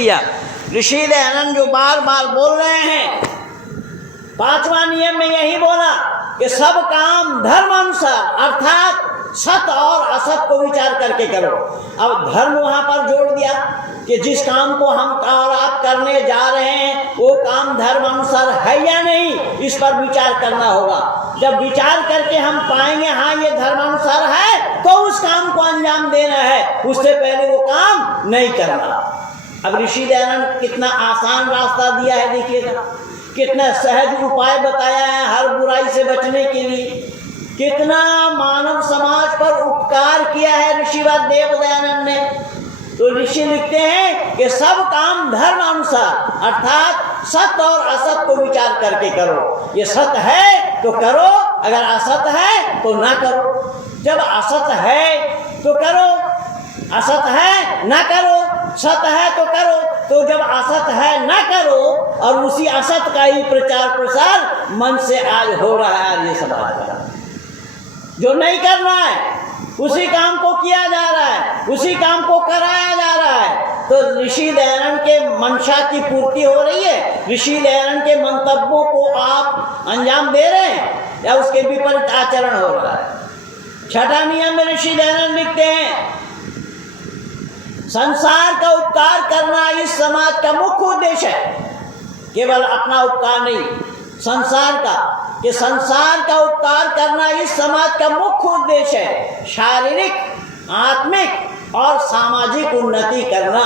लिया। ऋषि दयानंद जो बार बार बोल रहे हैं, 5वां नियम में यही बोला कि सब काम धर्म अनुसार अर्थात सत और असत को विचार करके करो। अब धर्म वहां पर जोड़ दिया कि जिस काम को हम और आप करने जा रहे हैं वो काम धर्म अनुसार है या नहीं, इस पर विचार करना होगा। जब विचार करके हम पाएंगे हाँ ये धर्मानुसार है, तो उस काम को अंजाम देना है, उससे पहले वो काम नहीं करना। अब ऋषि दयानंद कितना आसान रास्ता दिया है, देखिएगा कितना सहज उपाय बताया है हर बुराई से बचने के लिए, कितना मानव समाज पर उपकार किया है ऋषिवाद देव दयानंद ने। तो ऋषि लिखते हैं कि सब काम धर्म अनुसार अर्थात सत और असत को विचार करके करो। ये सत है तो करो, अगर असत है तो ना करो। जब असत है तो करो, असत है ना करो, सत है तो करो। तो जब असत है ना करो और उसी असत का ही प्रचार प्रसार मन से आज हो रहा है ये समाज का। जो नहीं करना है उसी काम को किया जा रहा है, उसी काम को कराया जा रहा है। तो ऋषि दयानंद के मंशा की पूर्ति हो रही है, ऋषि दयानंद के मंतव्यों को आप अंजाम दे रहे हैं या उसके विपरीत आचरण हो रहा है। 6वां नियम में ऋषि दयानंद लिखते हैं, संसार का उपकार करना इस समाज का मुख्य उद्देश्य है। केवल अपना उपकार नहीं, संसार का, कि संसार का उपकार करना इस समाज का मुख्य उद्देश्य है। शारीरिक, आत्मिक और सामाजिक उन्नति करना।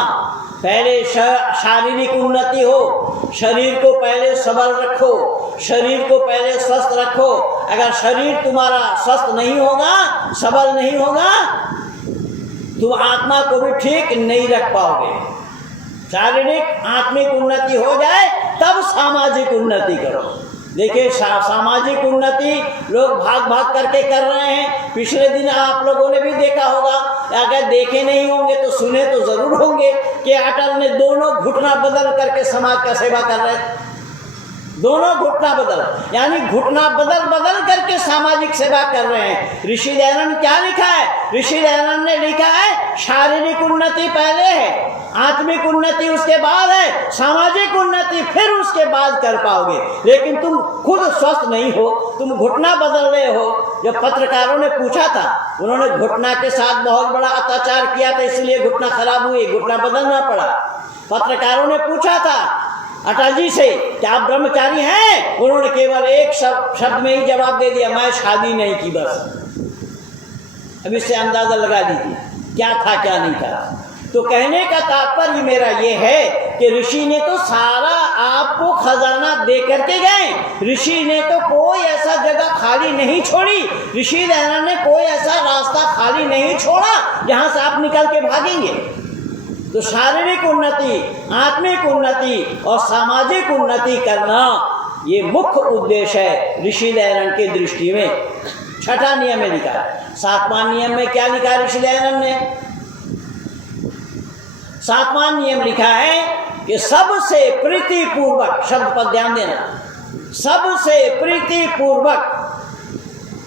पहले शारीरिक उन्नति हो, शरीर को पहले सबल रखो, शरीर को पहले स्वस्थ रखो। अगर शरीर तुम्हारा स्वस्थ नहीं होगा, सबल नहीं होगा, तुम आत्मा को भी ठीक नहीं रख पाओगे। शारीरिक आत्मिक उन्नति हो जाए तब सामाजिक उन्नति करो। देखिए सामाजिक उन्नति लोग भाग भाग करके कर रहे हैं। पिछले दिन आप लोगों ने भी देखा होगा, अगर देखे नहीं होंगे तो सुने तो जरूर होंगे कि अटल ने दोनों घुटना बदल करके समाज का सेवा कर रहे हैं। दोनों घुटना बदल, यानी घुटना बदल बदल करके सामाजिक सेवा कर रहे हैं। ऋषि दयानंद क्या लिखा है? ऋषि दयानंद ने लिखा है शारीरिक उन्नति पहले है, आत्मिक उन्नति उसके बाद है, सामाजिक उन्नति फिर उसके बाद कर पाओगे। लेकिन तुम खुद स्वस्थ नहीं हो, तुम घुटना बदल रहे हो। जब पत्रकारों ने पूछा था, उन्होंने घुटना के साथ बहुत बड़ा अत्याचार किया था, इसलिए घुटना खराब हुई, घुटना बदलना पड़ा। पत्रकारों ने पूछा था अटल जी से क्या आप ब्रह्मचारी हैं? उन्होंने केवल एक शब्द में ही जवाब दे दिया, मैं शादी नहीं की बस। अब इससे अंदाजा लगा दीजिए क्या था क्या नहीं था। तो कहने का तात्पर्य मेरा ये है कि ऋषि ने तो सारा आपको खजाना दे करके गए। ऋषि ने तो कोई ऐसा जगह खाली नहीं छोड़ी, ऋषि दयानंद ने कोई ऐसा रास्ता खाली नहीं छोड़ा जहां से आप निकल के भागेंगे। तो शारीरिक उन्नति, आत्मिक उन्नति और सामाजिक उन्नति करना ये मुख्य उद्देश्य है ऋषि दयानंद की दृष्टि में। 6वां नियम में लिखा है। 7वां नियम में क्या लिखा ऋषि दयानंद ने? 7वां नियम लिखा है कि सबसे प्रीतिपूर्वक, शब्द पर ध्यान देना, सबसे प्रीतिपूर्वक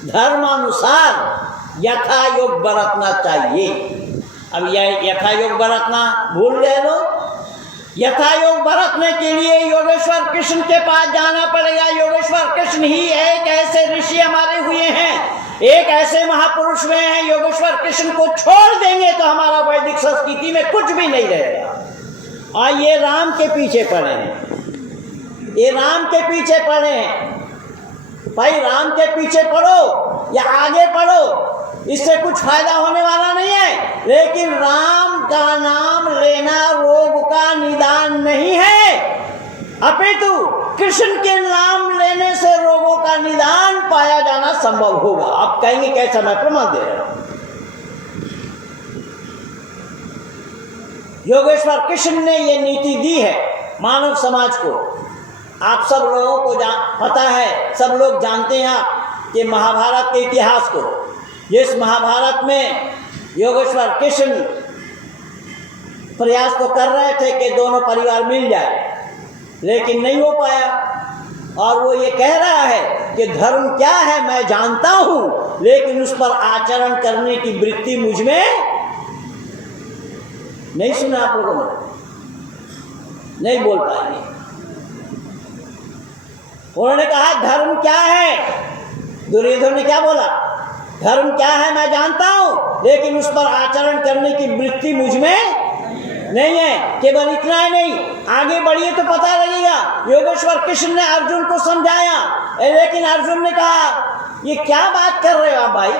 धर्मानुसार यथा योग बरतना चाहिए। अब यह यथा योग बरतना भूल गए लोग। यथा योग बरतने के लिए योगेश्वर कृष्ण के पास जाना पड़ेगा। योगेश्वर कृष्ण ही एक ऐसे ऋषि हमारे हुए हैं, एक ऐसे महापुरुष हुए हैं। योगेश्वर कृष्ण को छोड़ देंगे तो हमारा वैदिक संस्कृति में कुछ भी नहीं रहेगा। और ये राम के पीछे पड़े हैं, ये राम के पीछे पड़े हैं। भाई राम के पीछे पढ़ो या आगे पढ़ो, इससे कुछ फायदा होने वाला नहीं है। लेकिन राम का नाम लेना रोग का निदान नहीं है, अपितु कृष्ण के नाम लेने से रोगों का निदान पाया जाना संभव होगा। आप कहेंगे कैसा? मैं प्रमाण दे रहा हूं। योगेश्वर कृष्ण ने यह नीति दी है मानव समाज को। आप सब लोगों को पता है, सब लोग जानते हैं कि महाभारत के इतिहास को। जिस महाभारत में योगेश्वर कृष्ण प्रयास तो कर रहे थे कि दोनों परिवार मिल जाए, लेकिन नहीं हो पाया। और वो ये कह रहा है कि धर्म क्या है मैं जानता हूं, लेकिन उस पर आचरण करने की वृत्ति मुझ में नहीं। सुना आप लोगों ने? नहीं बोल पाएंगे। उन्होंने कहा धर्म क्या है? दुर्योधन ने क्या बोला? धर्म क्या है मैं जानता हूं, लेकिन उस पर आचरण करने की वृत्ति मुझ में नहीं है। केवल इतना ही नहीं, आगे बढ़िए तो पता लगेगा। योगेश्वर कृष्ण ने अर्जुन को समझाया, लेकिन अर्जुन ने कहा ये क्या बात कर रहे हो आप भाई,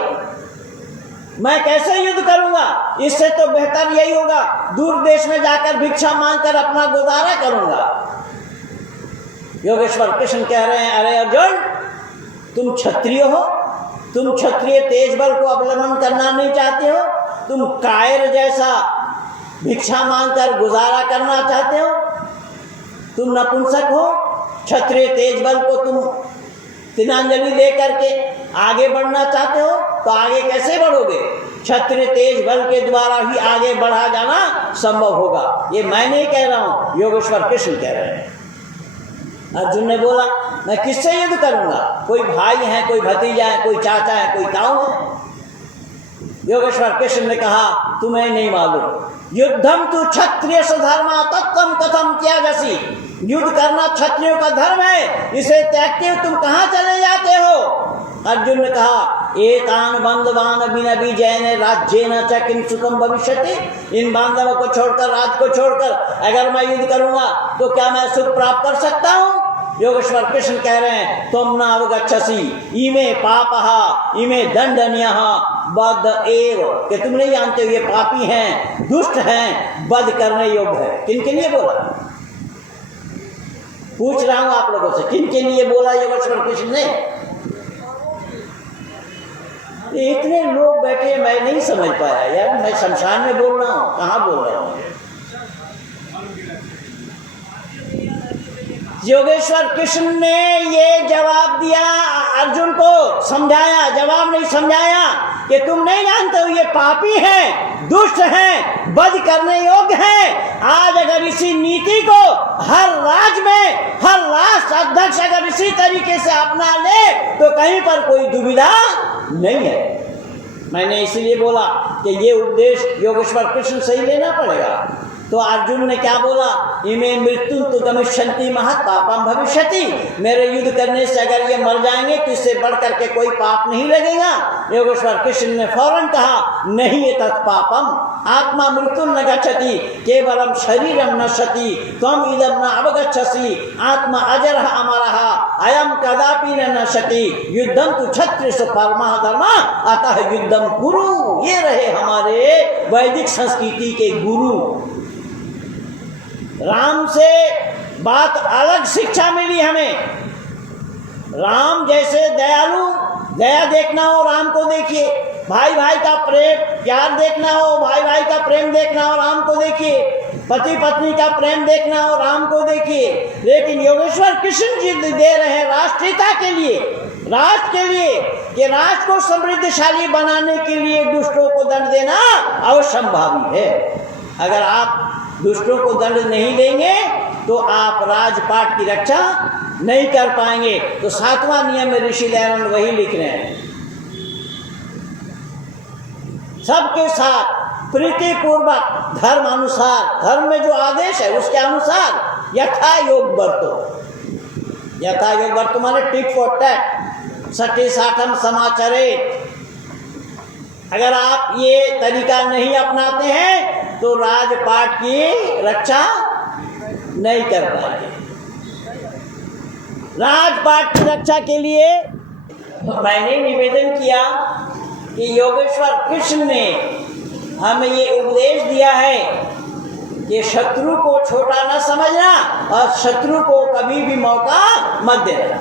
मैं कैसे युद्ध करूंगा? इससे तो बेहतर यही होगा दूर देश में जाकर भिक्षा मांगकर अपना गुजारा करूंगा। योगेश्वर कृष्ण कह रहे हैं अरे अर्जुन, तुम क्षत्रिय हो, तुम क्षत्रिय तेज बल को अवलंबन करना नहीं चाहते हो, तुम कायर जैसा भिक्षा मांगकर गुजारा करना चाहते हो, तुम नपुंसक हो। क्षत्रिय तेज बल को तुम तिलांजलि दे करके आगे बढ़ना चाहते हो, तो आगे कैसे बढ़ोगे? क्षत्रिय तेज बल के द्वारा ही आगे बढ़ा जाना संभव होगा। ये मैं नहीं कह रहा हूं, योगेश्वर कृष्ण कह रहे हैं। अर्जुन ने बोला मैं किससे युद्ध करूंगा? कोई भाई है, कोई भतीजा है, कोई चाचा है, कोई ताऊ है। योगेश्वर कृष्ण ने कहा तुम्हें नहीं मालूम, युद्धम तु क्षत्रिय धर्मा तत्त्वम कथम त्यागसी। युद्ध करना क्षत्रियों का धर्म है, इसे त्यागते हुए तुम कहाँ चले जाते हो? अर्जुन ने कहा एतान बंधवान बिना विजयन राज्येन च किं सुखम भविष्यति। इन बांधवों को छोड़कर, राज को छोड़कर अगर मैं युद्ध करूंगा तो क्या मैं सुख प्राप्त कर सकता हूँ? योगेश्वर कृष्ण कह रहे हैं तुम न अवगच्छसि इमे पापः इमे दंडनीयः बद एव, कि तुम नहीं जानते हो ये पापी हैं, दुष्ट हैं, वध करने योग्य है। किन के लिए बोला? पूछ रहा हूं आप लोगों से, किन के लिए बोला योगेश्वर कृष्ण ने? इतने लोग बैठे, मैं नहीं समझ पाया यार, मैं शमशान में बोल रहा हूं, कहाँ बोल रहा हूं? योगेश्वर कृष्ण ने ये जवाब दिया अर्जुन को, समझाया, जवाब नहीं समझाया कि तुम नहीं जानते हो ये पापी हैं, दुष्ट हैं, वध करने योग्य हैं। आज अगर इसी नीति को हर राज्य में हर राष्ट्र अध्यक्ष अगर इसी तरीके से अपना ले तो कहीं पर कोई दुविधा नहीं है। मैंने इसलिए बोला कि ये उपदेश योगेश्वर कृष्ण से ही लेना पड़ेगा। तो अर्जुन ने क्या बोला? इमे मृत्यु तो गमिष्यन्ति महत् पापम भविष्यति। मेरे युद्ध करने से अगर ये मर जाएंगे तो इससे बढ़ करके कोई पाप नहीं लगेगा। योगेश्वर कृष्ण ने फौरन कहा नहीं ये तत्पापम आत्मा मृत्यु न गच्छति केवलम शरीरम नश्यति त्वम इदं न अवगच्छसि आत्मा अजरः अमरः अयम कदापि न नश्यति युद्धम तु क्षत्रियस्य परमः धर्मः अतः युद्धम कुरु। ये रहे हमारे वैदिक संस्कृति के गुरु। राम से बात अलग शिक्षा मिली हमें। राम जैसे दयालु, दया देखना हो राम को देखिए, भाई भाई का प्रेम प्यार देखना हो, भाई भाई का प्रेम देखना हो राम को देखिए, पति पत्नी का प्रेम देखना हो राम को देखिए। लेकिन योगेश्वर कृष्ण जी दे रहे हैं राष्ट्रीयता के लिए, राष्ट्र के लिए, कि राष्ट्र को समृद्धशाली बनाने के लिए दुष्टों को दंड देना अवश्यंभावी है। अगर आप दुष्टों को दंड नहीं देंगे तो आप राजपाट की रक्षा नहीं कर पाएंगे। तो 7वां नियम में ऋषि दयानंद वही लिख रहे हैं, सबके साथ प्रीति पूर्वक धर्म अनुसार, धर्म में जो आदेश है उसके अनुसार यथा योग बरतो। यथा योग बरतो माने टिट फॉर टैट, सठी साठम समाचरित। अगर आप ये तरीका नहीं अपनाते हैं तो राजपाट की रक्षा नहीं कर पाएंगे। राजपाट की रक्षा के लिए मैंने निवेदन किया कि योगेश्वर कृष्ण ने हमें ये उपदेश दिया है कि शत्रु को छोटा न समझना और शत्रु को कभी भी मौका मत देना।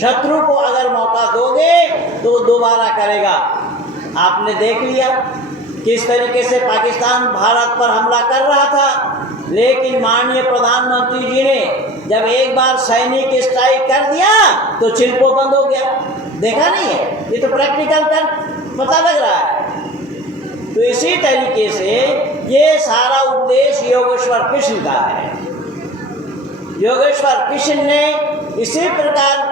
शत्रु को अगर मौका दोगे तो दोबारा करेगा। आपने देख लिया किस तरीके से पाकिस्तान भारत पर हमला कर रहा था, लेकिन माननीय प्रधानमंत्री जी ने जब एक बार सैनिक स्ट्राइक कर दिया तो चिल्पो बंद हो गया। देखा नहीं है? ये तो प्रैक्टिकल कर पता लग रहा है। तो इसी तरीके से ये सारा उपदेश योगेश्वर कृष्ण का है। योगेश्वर कृष्ण ने इसी प्रकार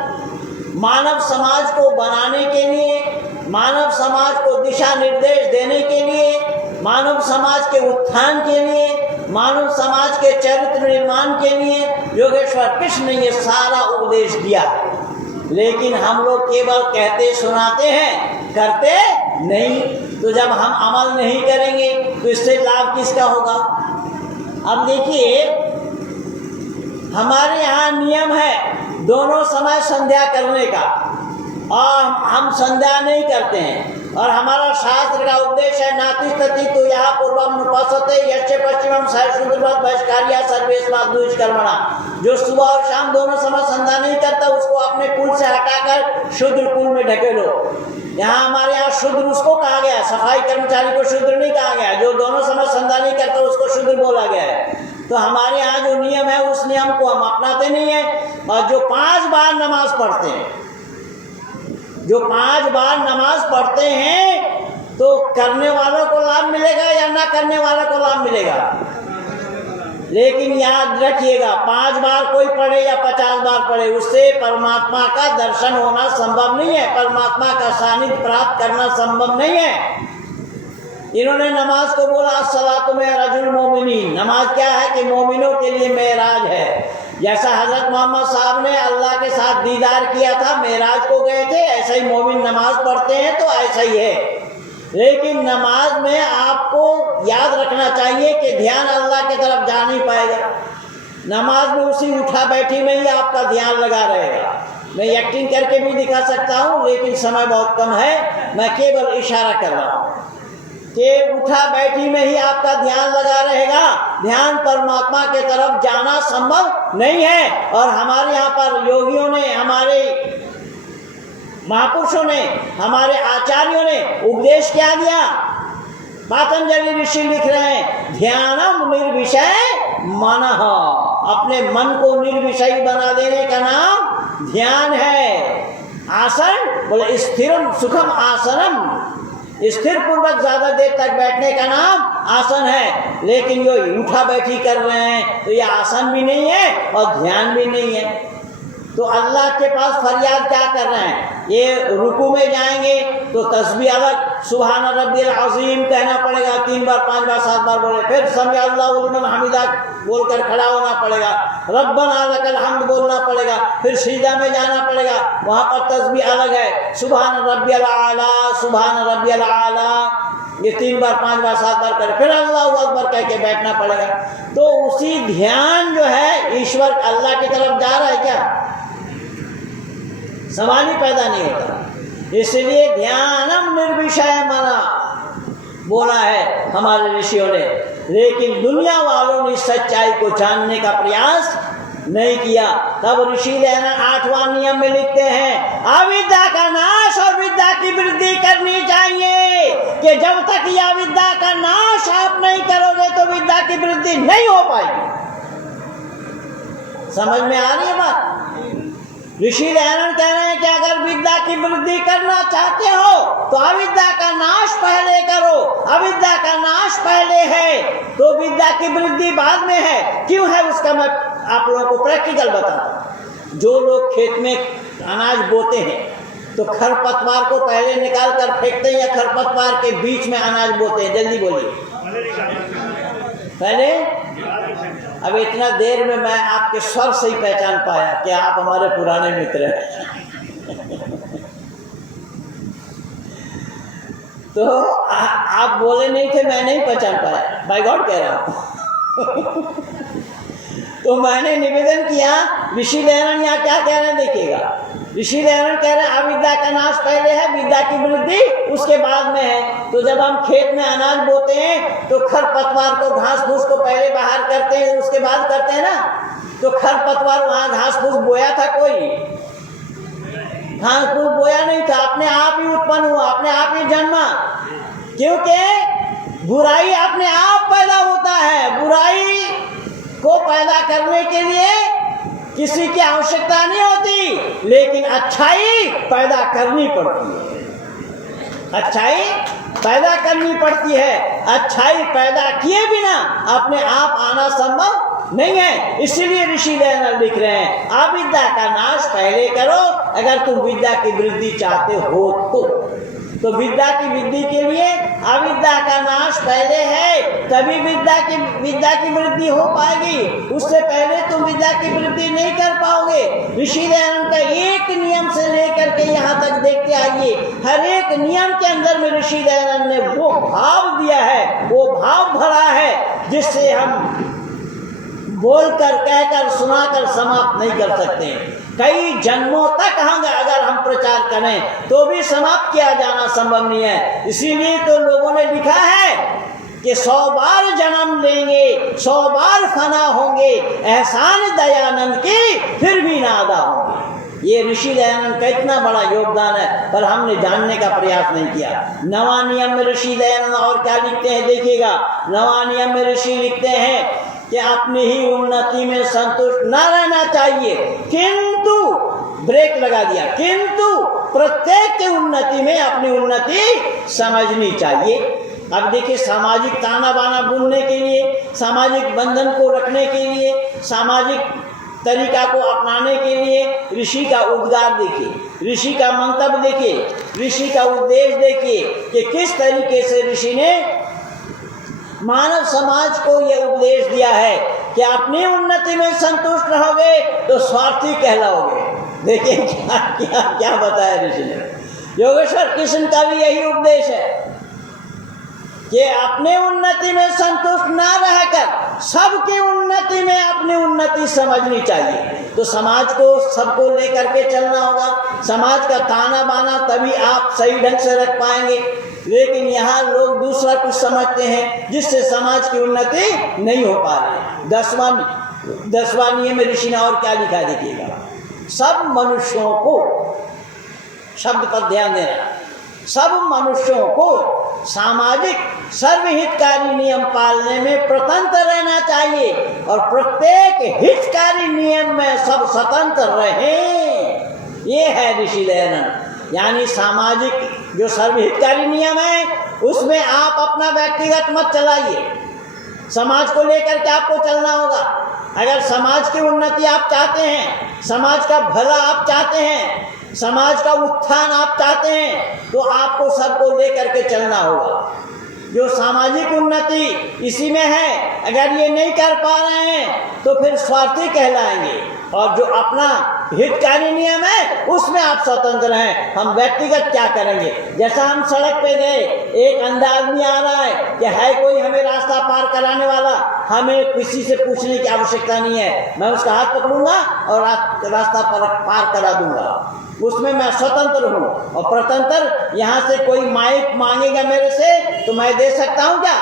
मानव समाज को बनाने के लिए, मानव समाज को दिशा निर्देश देने के लिए, मानव समाज के उत्थान के लिए, मानव समाज के चरित्र निर्माण के लिए योगेश्वर कृष्ण ने ये सारा उपदेश दिया। लेकिन हम लोग केवल कहते सुनाते हैं, करते नहीं। तो जब हम अमल नहीं करेंगे तो इससे लाभ किसका होगा? अब देखिए, हमारे यहाँ नियम है दोनों समय संध्या करने का, और हम संध्या नहीं करते हैं। और हमारा शास्त्र का उपदेश है नातिष्ठति तो यहाँ पूर्वम नुपसते यश्च पश्चिमम सहस्रुद्रवत् बहिष्कार्या सर्वेस्मात् दुष्कर्मणा। जो सुबह और शाम दोनों समय संध्या नहीं करता उसको अपने कुल से हटाकर शूद्र कुल में ढकेलो। यहाँ हमारे यहाँ शूद्र उसको कहा गया, सफाई कर्मचारी को शूद्र नहीं कहा गया। जो दोनों समय संध्या नहीं करता उसको शूद्र बोला गया है। तो हमारे यहाँ जो नियम है उस नियम को हम अपनाते नहीं है। और जो 5 बार नमाज पढ़ते हैं, जो 5 बार नमाज पढ़ते हैं, तो करने वालों को लाभ मिलेगा या ना करने वालों को लाभ मिलेगा? लेकिन याद रखिएगा, 5 बार कोई पढ़े या 50 बार पढ़े, उससे परमात्मा का दर्शन होना संभव नहीं है, परमात्मा का सानिध्य प्राप्त करना संभव नहीं है। इन्होंने नमाज को बोला अस्सलातु मेराजुल मोमिनीन। नमाज क्या है कि मोमिनों के लिए मेराज है। जैसा हजरत मोहम्मद साहब ने अल्लाह के साथ दीदार किया था, मेराज को गए थे, ऐसा ही मोमिन नमाज पढ़ते हैं तो ऐसा ही है। लेकिन नमाज में आपको याद रखना चाहिए कि ध्यान अल्लाह की तरफ जा नहीं पाएगा। नमाज में उसी उठा बैठी में ही आपका ध्यान लगा रहेगा। मैं एक्टिंग करके भी दिखा सकता हूँ, लेकिन समय बहुत कम है, मैं केवल इशारा कर रहा हूँ कि उठा बैठी में ही आपका ध्यान लगा रहेगा। ध्यान परमात्मा के तरफ जाना संभव नहीं है। और हमारे यहाँ पर योगियों ने, हमारे महापुरुषों ने, हमारे आचार्यों ने उपदेश क्या दिया? पातंजलि ऋषि लिख रहे हैं, ध्यानम निर्विषय मनः। अपने मन को निर्विषय बना देने का नाम ध्यान है। आसन बोले स्थिरम सुखम आसनम, स्थिर पूर्वक ज्यादा देर तक बैठने का नाम आसन है। लेकिन जो उठा बैठी कर रहे हैं तो ये आसन भी नहीं है और ध्यान भी नहीं है। तो अल्लाह के पास फरियाद क्या कर रहे हैं? ये रुकू में जाएंगे तो तस्बीह अलग, सुभान रब्बिल अज़ीम कहना पड़ेगा 3 बार 5 बार 7 बार बोले, फिर समी अल्लाहु लिमन हमिदा बोलकर खड़ा होना पड़ेगा, रब्बना लकल हम्द बोलना पड़ेगा, फिर सीधा में जाना पड़ेगा, वहाँ पर तस्बीह अलग है, सुभान रब्बियल आला, सुभान रब्बियल आला, ये 3 बार 5 बार 7 बार करे, फिर अल्लाहु अकबर कह के बैठना पड़ेगा। तो उसी ध्यान जो है ईश्वर अल्लाह की तरफ जा रहा है क्या? सवाल ही पैदा नहीं होता। इसलिए ध्यानम निर्विषय मना बोला है हमारे ऋषियों ने। लेकिन दुनिया वालों ने सच्चाई को जानने का प्रयास नहीं किया। तब ऋषि लेना 8वां नियम में लिखते हैं, अविद्या का नाश और विद्या की वृद्धि करनी चाहिए, कि जब तक यह विद्या का नाश आप नहीं करोगे तो विद्या की वृद्धि नहीं हो पाएगी। समझ में आ रही है बात? ऋषि लेना कह रहे हैं कि अगर विद्या की वृद्धि करना चाहते हो तो अविद्या का नाश पहले करो। अविद्या का नाश पहले है तो विद्या की वृद्धि बाद में है। क्यों है उसका मैं आप लोगों को प्रैक्टिकल बताता हूँ। जो लोग खेत में अनाज बोते हैं तो खरपतवार को पहले निकाल कर फेंकते हैं या खरपतवार के बीच में अनाज बोते हैं? जल्दी बोलिए। पहले? अब इतना देर में मैं आपके स्वर से ही पहचान पाया कि आप हमारे पुराने मित्र हैं। तो आप बोले नहीं थे, मैं नहीं पहचान पाया, बाय गॉड कह रहा हूँ। तो मैंने निवेदन किया, ऋषि लेना यहाँ क्या कह रहे हैं देखिएगा। ऋषि लेना कह रहे हैं अविद्या का नाश पहले है, विद्या की वृद्धि उसके बाद में है। तो जब हम खेत में अनाज बोते हैं तो खरपतवार को, घास फूस को पहले बाहर करते हैं, उसके बाद करते हैं ना। तो खरपतवार वहाँ घास फूस बोया था? कोई घास फूस बोया नहीं था, अपने आप ही उत्पन्न हुआ, अपने आप ही जन्मा। क्योंकि बुराई अपने आप पैदा होता है। बुराई को पैदा करने के लिए किसी की आवश्यकता नहीं होती, लेकिन अच्छाई पैदा करनी पड़ती है। अच्छाई पैदा करनी पड़ती है। अच्छाई पैदा किए बिना अपने आप आना संभव नहीं है। इसीलिए ऋषि लेना लिख रहे हैं, अविद्या का नाश पहले करो अगर तुम विद्या की वृद्धि चाहते हो तो विद्या की वृद्धि के लिए अविद्या अविद्या का नाश पहले है, तभी विद्या की वृद्धि हो पाएगी। उससे पहले तुम विद्या की वृद्धि नहीं कर पाओगे। ऋषि दयानंद का एक नियम से लेकर के यहाँ तक देखते आइए, हर एक नियम के अंदर में ऋषि दयानंद ने वो भाव दिया है, वो भाव भरा है जिससे हम बोलकर, कहकर, सुनाकर समाप्त नहीं कर सकते। कई जन्मों तक हम अगर हम प्रचार करें तो भी समाप्त किया जाना संभव नहीं है। इसीलिए तो लोगों ने लिखा है कि 100 बार जन्म लेंगे, 100 बार फना होंगे, एहसान दयानंद की फिर भी ना अदा होंगे। ये ऋषि दयानंद का इतना बड़ा योगदान है, पर हमने जानने का प्रयास नहीं किया। नवा नियम में ऋषि दयानंद और क्या लिखते हैं देखिएगा। नवा नियम में ऋषि लिखते हैं कि अपनी ही उन्नति में संतुष्ट न रहना चाहिए, किंतु ब्रेक लगा दिया, किंतु प्रत्येक की उन्नति में अपनी उन्नति समझनी चाहिए। अब देखिए, सामाजिक ताना बाना बुनने के लिए, सामाजिक बंधन को रखने के लिए, सामाजिक तरीका को अपनाने के लिए ऋषि का उद्गार देखिए, ऋषि का मंतव्य देखिए, ऋषि का उद्देश्य देखिए कि किस तरीके से ऋषि ने मानव समाज को यह उपदेश दिया है कि अपनी उन्नति में संतुष्ट रहोगे तो स्वार्थी कहलाओगे। देखिए क्या क्या क्या बताया ऋषि ने। योगेश्वर कृष्ण का भी यही उपदेश है कि अपने उन्नति में संतुष्ट ना रहकर सबकी उन्नति में अपनी उन्नति समझनी चाहिए। तो समाज को सबको लेकर के चलना होगा। समाज का ताना बाना तभी आप सही ढंग से रख पाएंगे। लेकिन यहाँ लोग दूसरा कुछ समझते हैं जिससे समाज की उन्नति नहीं हो पा रही। 10वां नियम में ऋषि ने और क्या लिखा देखिएगा। सब मनुष्यों को, शब्द पर ध्यान देना, सब मनुष्यों को सामाजिक सर्वहितकारी नियम पालने में स्वतंत्र रहना चाहिए और प्रत्येक हितकारी नियम में सब स्वतंत्र रहें। ये है ऋषि दयानंद। यानी सामाजिक जो सर्वहितकारी नियम है उसमें आप अपना व्यक्तिगत मत चलाइए, समाज को लेकर के आपको चलना होगा। अगर समाज की उन्नति आप चाहते हैं, समाज का भला आप चाहते हैं, समाज का उत्थान आप चाहते हैं, तो आपको सबको लेकर के चलना होगा। जो सामाजिक उन्नति इसी में है, अगर ये नहीं कर पा रहे हैं तो फिर स्वार्थी कहलाएंगे। और जो अपना हितकारी नियम है उसमें आप स्वतंत्र हैं। हम व्यक्तिगत क्या करेंगे? जैसा हम सड़क पे गए, एक अंधा आदमी आ रहा है कि है कोई हमें रास्ता पार कराने वाला, हमें किसी से पूछने की आवश्यकता नहीं है, मैं उसका हाथ पकड़ूंगा और रास्ता पार करा दूंगा। उसमें मैं स्वतंत्र हूँ। और प्रतंत्र, यहाँ से कोई माइक मांगेगा मेरे से तो मैं दे सकता हूँ क्या?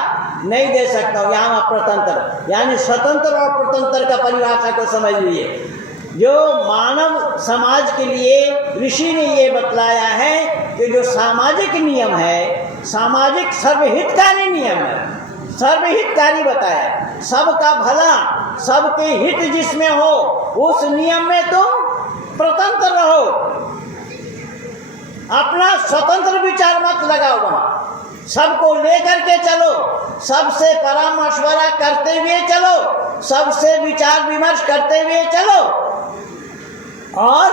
नहीं दे सकता हूँ। यहाँ प्रतंत्र, यानी स्वतंत्र और प्रतंत्र का परिभाषा को समझ लीजिए। जो मानव समाज के लिए ऋषि ने ये बतलाया है कि जो सामाजिक नियम है, सामाजिक सर्वहितकारी नियम है, सर्वहितकारी बताया, सबका भला, सबके हित जिसमें हो उस नियम में तुम स्वतंत्र रहो। अपना स्वतंत्र विचार मत लगाओ, वहां सबको लेकर के चलो, सबसे परामर्श करते हुए चलो, सबसे विचार विमर्श करते हुए चलो। और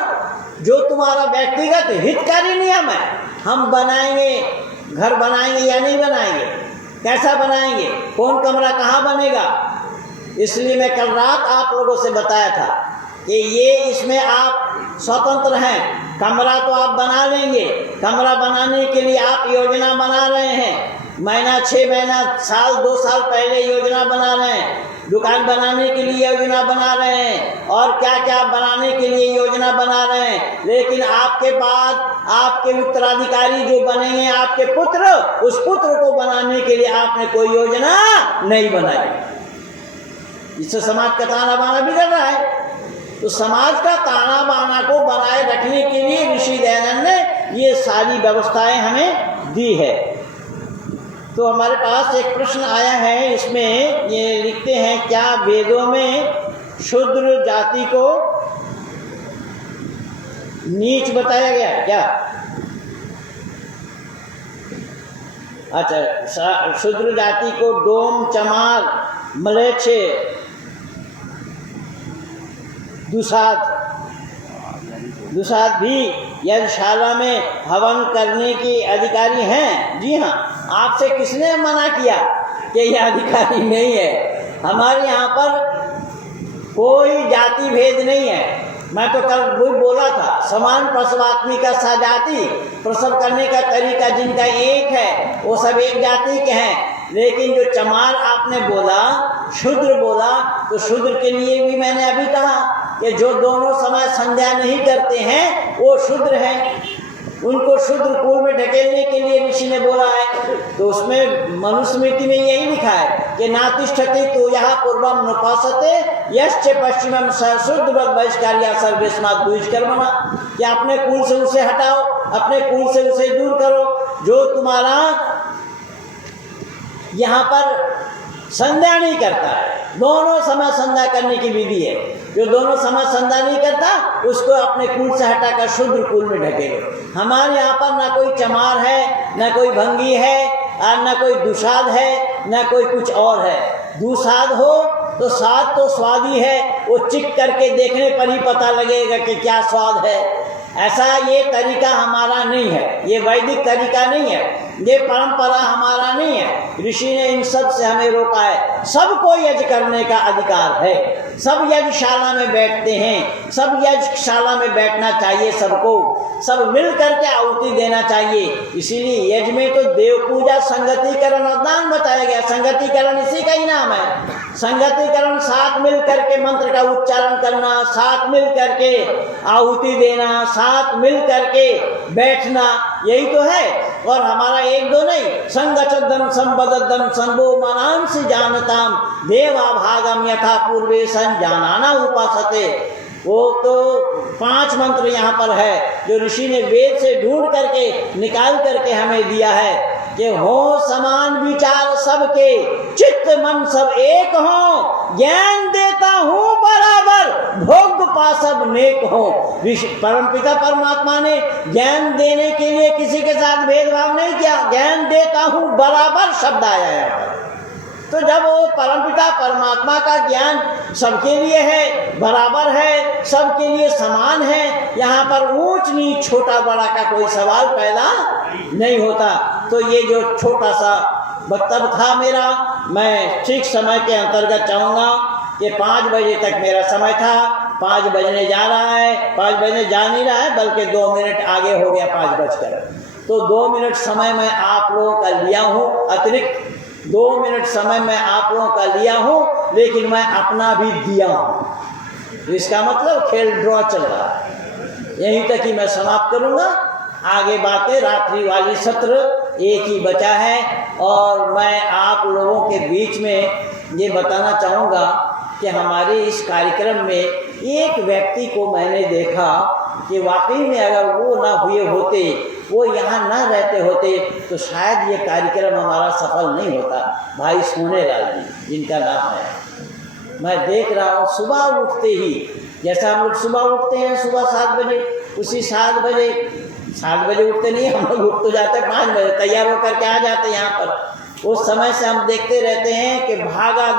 जो तुम्हारा व्यक्तिगत हितकारी नियम है, हम बनाएंगे, घर बनाएंगे या नहीं बनाएंगे, कैसा बनाएंगे, कौन कमरा कहाँ बनेगा, इसलिए मैं कल रात आप लोगों से बताया था कि ये इसमें आप स्वतंत्र हैं। कमरा तो आप बना लेंगे, कमरा बनाने के लिए आप योजना बना रहे हैं, महीना 6 महीना साल 2 साल पहले योजना बना रहे हैं, दुकान बनाने के लिए योजना बना रहे हैं और क्या क्या बनाने के लिए योजना बना रहे हैं। लेकिन आपके बाद आपके उत्तराधिकारी जो बनेंगे, आपके पुत्र, उस पुत्र को बनाने के लिए आपने कोई योजना नहीं बनाई। इससे समाज का ताना बाना बिगड़ रहा है। तो समाज का ताना बाना को बनाए रखने के लिए ऋषि दयानंद ने ये सारी व्यवस्थाएं हमें दी है। तो हमारे पास एक प्रश्न आया है, इसमें ये लिखते हैं, क्या वेदों में शूद्र जाति को नीच बताया गया क्या? अच्छा, शूद्र जाति को डोम, चमार, मलेच्छे, दुसाध भी यज्ञशाला में हवन करने के अधिकारी हैं। जी हाँ, आपसे किसने मना किया कि ये अधिकारी नहीं है? हमारे यहाँ पर कोई जाति भेद नहीं है। मैं तो कल भी बोला था, समान प्रसवात्मी का सजाति, प्रसव करने का तरीका जिनका एक है वो सब एक जाति के हैं। लेकिन जो चमार आपने बोला, शूद्र बोला, तो शूद्र के लिए भी मैंने अभी कहा कि जो दोनों समय संध्या नहीं करते हैं वो शूद्र हैं। उनको शूद्र कुल में ढकेलने के लिए ऋषि ने बोला है। तो उसमें मनुस्मृति में यही लिखा है कि नातिष्ठति तो यहाँ पूर्वम नुपासते यश्च पश्चिमम शूद्र बहिष्कार्या सर्वेस्मात् दुष्कर्मणा, कि अपने कुल से उसे हटाओ, अपने कुल से उसे दूर करो जो तुम्हारा यहाँ पर संध्या नहीं करता है। दोनों समय संध्या करने की विधि है। जो दोनों समय संध्या नहीं करता उसको अपने कुल से हटाकर शूद्र कुल में ढकेलो। हमारे यहाँ पर ना कोई चमार है, ना कोई भंगी है, और ना कोई दुसाध है, ना कोई कुछ और है। दुसाध हो तो स्वाद तो स्वाद ही है, वो चिक करके देखने पर ही पता लगेगा कि क्या स्वाद है। ऐसा ये तरीका हमारा नहीं है, ये वैदिक तरीका नहीं है, ये परंपरा हमारा नहीं है। ऋषि ने इन सब से हमें रोका है। सबको यज्ञ करने का अधिकार है, सब यज्ञशाला में बैठते हैं, सब यज्ञशाला में बैठना चाहिए सबको, सब मिल करके आहुति देना चाहिए। इसीलिए यज्ञ में तो देव पूजा, संगतिकरण और दान बताया गया। संगतिकरण इसी का ही नाम है। संगतिकरण साथ मिल करके मंत्र का उच्चारण करना, साथ मिल करके आहुति देना, साथ मिल करके बैठना, यही तो है। और हमारा एक दो नहीं, संगचदन संबदन संभो मनांसि जानताम देवा भागम यथा पूर्वे संजानाना उपासते। वो तो 5 मंत्र यहाँ पर है जो ऋषि ने वेद से ढूंढ करके निकाल करके हमें दिया है कि हो समान विचार सबके, चित्त मन सब एक हो, ज्ञान देता हूँ बराबर, भोग पा सब नेक हो। परमपिता परमात्मा ने ज्ञान देने के लिए किसी के साथ भेदभाव नहीं किया। ज्ञान देता हूँ बराबर शब्द आया है। तो जब वो परमपिता परमात्मा का ज्ञान सबके लिए है, बराबर है, सबके लिए समान है, यहाँ पर ऊंच नीच छोटा बड़ा का कोई सवाल पैदा नहीं होता। तो ये जो छोटा सा वक्तव्य था मेरा, मैं ठीक समय के अंतर्गत चाहूँगा कि 5 बजे तक मेरा समय था। 5 बजने जा रहा है, 5 बजने जा नहीं रहा है, बल्कि 2 मिनट आगे हो गया 5 बजकर। तो 2 मिनट समय मैं आप लोगों का लिया हूँ, अतिरिक्त 2 मिनट समय मैं आप लोगों का लिया हूँ, लेकिन मैं अपना भी दिया हूँ। इसका मतलब खेल ड्रॉ चल रहा है। यहीं तक ही मैं समाप्त करूँगा। आगे बातें रात्रि वाली सत्र एक ही बचा है। और मैं आप लोगों के बीच में ये बताना चाहूँगा कि हमारे इस कार्यक्रम में एक व्यक्ति को मैंने देखा कि वाकई में अगर वो ना हुए होते, वो यहाँ ना रहते होते, तो शायद ये कार्यक्रम हमारा सफल नहीं होता। भाई सोनेलाल जी जिनका नाम है, मैं देख रहा हूँ सुबह उठते ही, जैसा हम लोग सुबह उठते हैं सुबह 7 बजे, उसी 7 बजे उठते नहीं, हम लोग उठ तो जाते हैं 5 बजे, तैयार होकर के आ जाते हैं यहाँ पर। उस समय से हम देखते रहते हैं कि भागा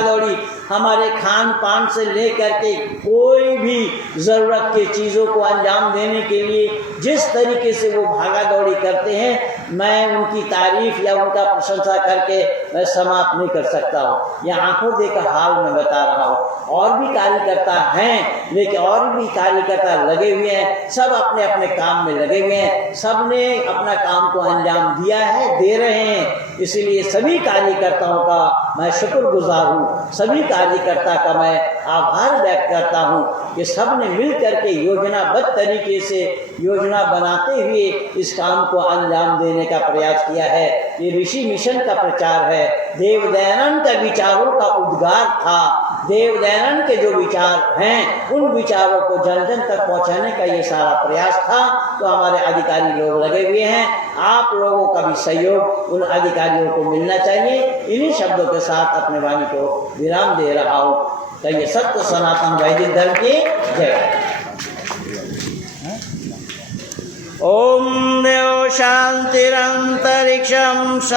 दौड़ी हमारे खान पान से लेकर के कोई भी ज़रूरत की चीज़ों को अंजाम देने के लिए जिस तरीके से वो भागा दौड़ी करते हैं, मैं उनकी तारीफ़ या उनका प्रशंसा करके मैं समाप्त नहीं कर सकता हूँ। यह आंखों देखा हाल मैं बता रहा हूँ। और भी कार्यकर्ता हैं, लेकिन और भी कार्यकर्ता लगे हुए हैं, सब अपने अपने काम में लगे हुए हैं, सब ने अपना काम को अंजाम दिया है, दे रहे हैं। इसीलिए सभी कार्यकर्ताओं का मैं शुक्रगुजार हूँ, सभी कार्यकर्ता का मैं आभार व्यक्त करता हूँ कि सब ने मिल करके योजनाबद्ध तरीके से योजना बनाते हुए इस काम को अंजाम देने का प्रयास किया है। ये ऋषि मिशन का प्रचार है। देव दयानंद के विचारों का उद्गार था। देव दयानंद के जो विचार हैं उन विचारों को जन जन तक पहुंचाने का ये सारा प्रयास था। तो हमारे अधिकारी लोग लगे हुए हैं, आप लोगों का भी सहयोग उन अधिकारियों को मिलना चाहिए। इन्हीं शब्दों के साथ अपने वाणी को विराम दे रहा हूँ। तो ये सत्य सनातन वैदिक धर्म की जय। ओम देव शांतिरंतरिक्षम।